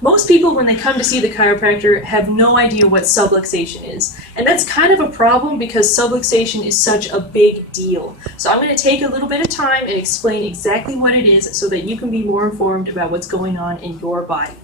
Most people, when they come to see the chiropractor, have no idea what subluxation is. And that's kind of a problem because subluxation is such a big deal. So I'm going to take a little bit of time and explain exactly what it is so that you can be more informed about what's going on in your body.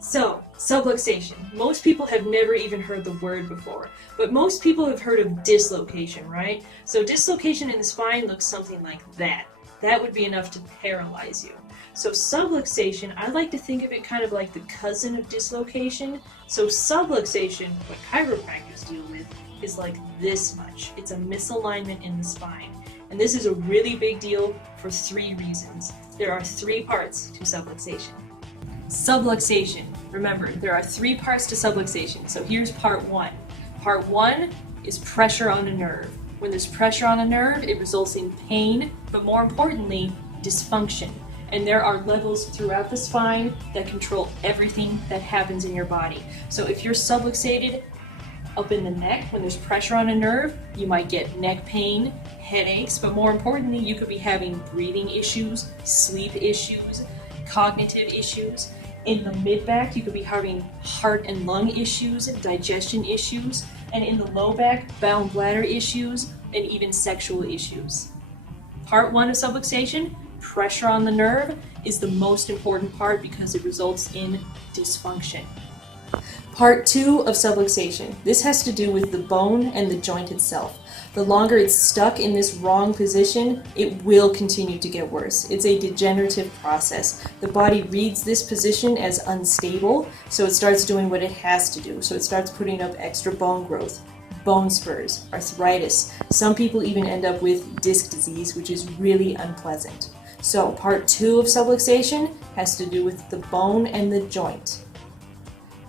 So, subluxation. Most people have never even heard the word before, but most people have heard of dislocation, right? So dislocation in the spine looks something like that. That would be enough to paralyze you. So subluxation, I like to think of it kind of like the cousin of dislocation. So subluxation, what chiropractors deal with, is like this much. It's a misalignment in the spine. And this is a really big deal for 3 reasons. There are 3 parts to subluxation. Subluxation. Remember, there are 3 parts to subluxation. So here's part 1. Part 1 is pressure on a nerve. When there's pressure on a nerve, it results in pain, but more importantly, dysfunction. And there are levels throughout the spine that control everything that happens in your body. So if you're subluxated up in the neck, when there's pressure on a nerve, you might get neck pain, headaches, but more importantly, you could be having breathing issues, sleep issues, cognitive issues. In the mid-back, you could be having heart and lung issues, digestion issues, and in the low back, bowel and bladder issues, and even sexual issues. Part 1 of subluxation, pressure on the nerve, is the most important part because it results in dysfunction. Part 2 of subluxation. This has to do with the bone and the joint itself. The longer it's stuck in this wrong position, it will continue to get worse. It's a degenerative process. The body reads this position as unstable, so it starts doing what it has to do. So it starts putting up extra bone growth, bone spurs, arthritis. Some people even end up with disc disease, which is really unpleasant. So part 2 of subluxation has to do with the bone and the joint.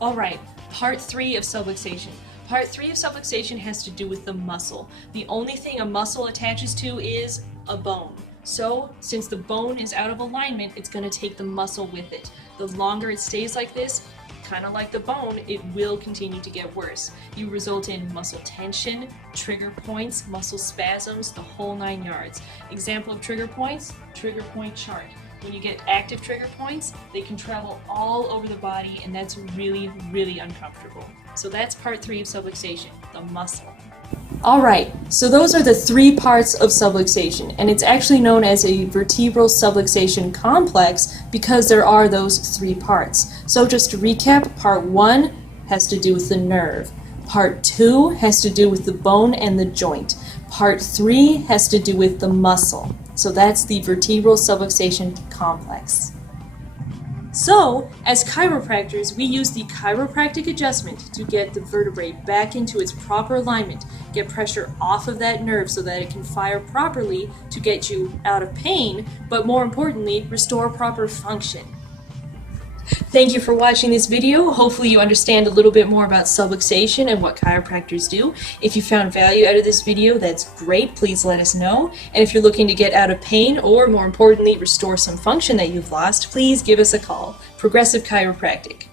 All right, part 3 of subluxation. Part 3 of subluxation has to do with the muscle. The only thing a muscle attaches to is a bone. So, since the bone is out of alignment, it's going to take the muscle with it. The longer it stays like this, kind of like the bone, it will continue to get worse. You result in muscle tension, trigger points, muscle spasms, the whole 9 yards. Example of trigger points, trigger point chart. When you get active trigger points, they can travel all over the body, and that's really, really uncomfortable. So that's part 3 of subluxation, the muscle. Alright, so those are the 3 parts of subluxation, and it's actually known as a vertebral subluxation complex because there are those 3 parts. So just to recap, part 1 has to do with the nerve. Part 2 has to do with the bone and the joint. Part 3 has to do with the muscle. So that's the vertebral subluxation complex. So, as chiropractors, we use the chiropractic adjustment to get the vertebrae back into its proper alignment, get pressure off of that nerve so that it can fire properly to get you out of pain, but more importantly, restore proper function. Thank you for watching this video. Hopefully you understand a little bit more about subluxation and what chiropractors do. If you found value out of this video, that's great. Please let us know. And if you're looking to get out of pain or, more importantly, restore some function that you've lost, please give us a call. Progressive Chiropractic.